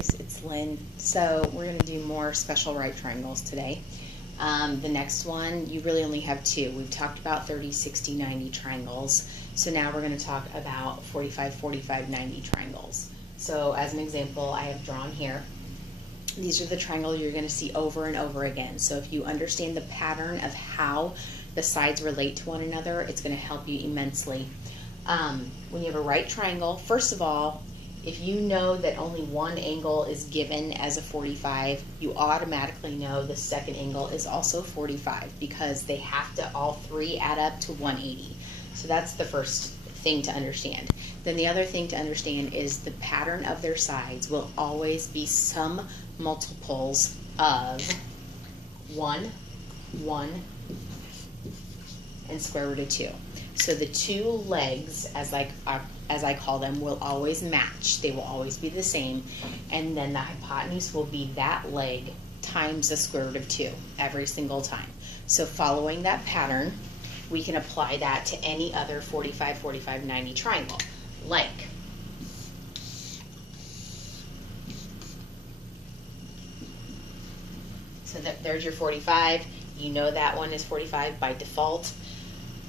guys, it's Lynn. So we're going to do more special right triangles today. The next one, you really only have two. We've talked about 30, 60, 90 triangles. So now we're going to talk about 45, 45, 90 triangles. So as an example, I have drawn here. These are the triangles you're going to see over and over again. So if you understand the pattern of how the sides relate to one another, it's going to help you immensely. When you have a right triangle, first of all, if you know that only one angle is given as a 45, you automatically know the second angle is also 45 because they have to all three add up to 180. So that's the first thing to understand. Then the other thing to understand is the pattern of their sides will always be some multiples of 1, 1, and square root of 2. So the two legs, as I call them, will always match. They will always be the same. And then the hypotenuse will be that leg times the square root of 2 every single time. So following that pattern, we can apply that to any other 45, 45, 90 triangle. Like, so there's your 45. You know that one is 45 by default.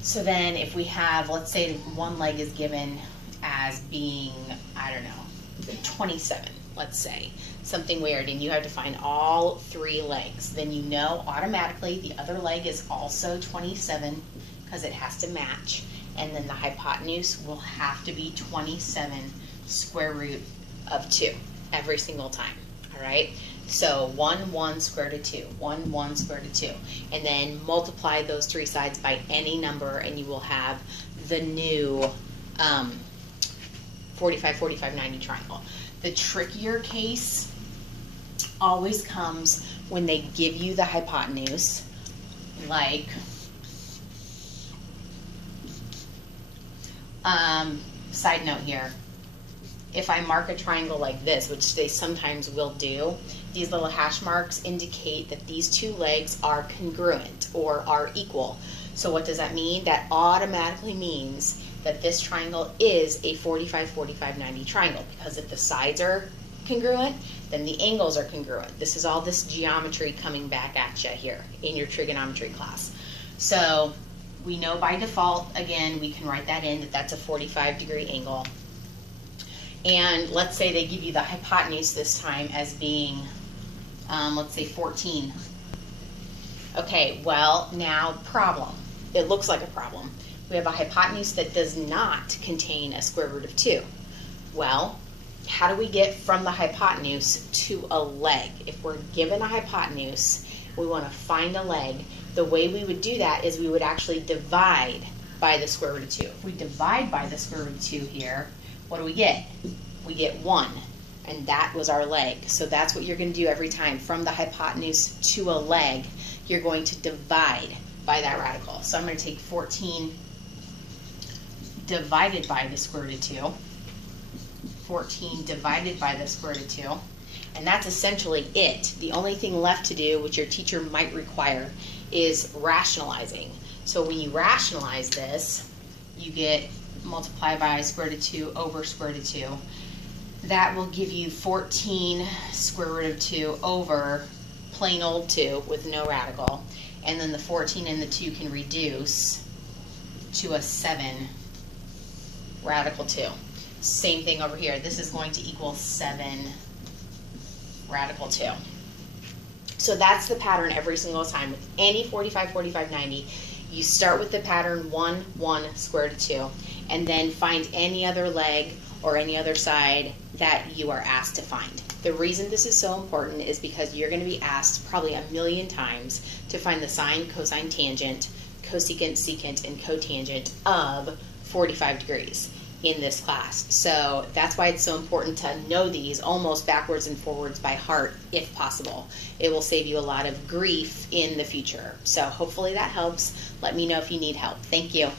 So then if we have, let's say one leg is given as being, I don't know, 27, let's say, something weird, and you have to find all three legs, then you know automatically the other leg is also 27 because it has to match, and then the hypotenuse will have to be 27 square root of 2 every single time, all right? So 1, 1 square root of 2, 1, 1 square root of 2, and then multiply those three sides by any number and you will have the new 45, 45, 90 triangle. The trickier case always comes when they give you the hypotenuse, like side note here, if I mark a triangle like this, which they sometimes will do, these little hash marks indicate that these two legs are congruent or are equal. So what does that mean? That automatically means that this triangle is a 45, 45, 90 triangle, because if the sides are congruent, then the angles are congruent. This is all this geometry coming back at you here in your trigonometry class. So we know by default, again, we can write that in, that that's a 45-degree angle. And let's say they give you the hypotenuse this time as being, let's say 14. Okay, well, now problem. It looks like a problem. We have a hypotenuse that does not contain a square root of 2. Well, how do we get from the hypotenuse to a leg? If we're given a hypotenuse, we want to find a leg. The way we would do that is we would actually divide by the square root of 2. If we divide by the square root of 2 here, what do we get? We get 1, and that was our leg. So that's what you're going to do every time. From the hypotenuse to a leg, you're going to divide by that radical. So I'm going to take 14 divided by the square root of 2. 14 divided by the square root of 2. And that's essentially it. The only thing left to do, which your teacher might require, is rationalizing. So when you rationalize this, you get multiply by square root of 2 over square root of 2. That will give you 14 square root of 2 over plain old 2 with no radical. And then the 14 and the 2 can reduce to a 7 radical 2. Same thing over here. This is going to equal 7 radical 2. So that's the pattern every single time. With any 45, 45, 90, you start with the pattern 1, 1 square root of 2, and then find any other leg or any other side that you are asked to find. The reason this is so important is because you're going to be asked probably a million times to find the sine, cosine, tangent, cosecant, secant, and cotangent of 45 degrees in this class. So that's why it's so important to know these almost backwards and forwards by heart if possible. It will save you a lot of grief in the future. So hopefully that helps. Let me know if you need help. Thank you.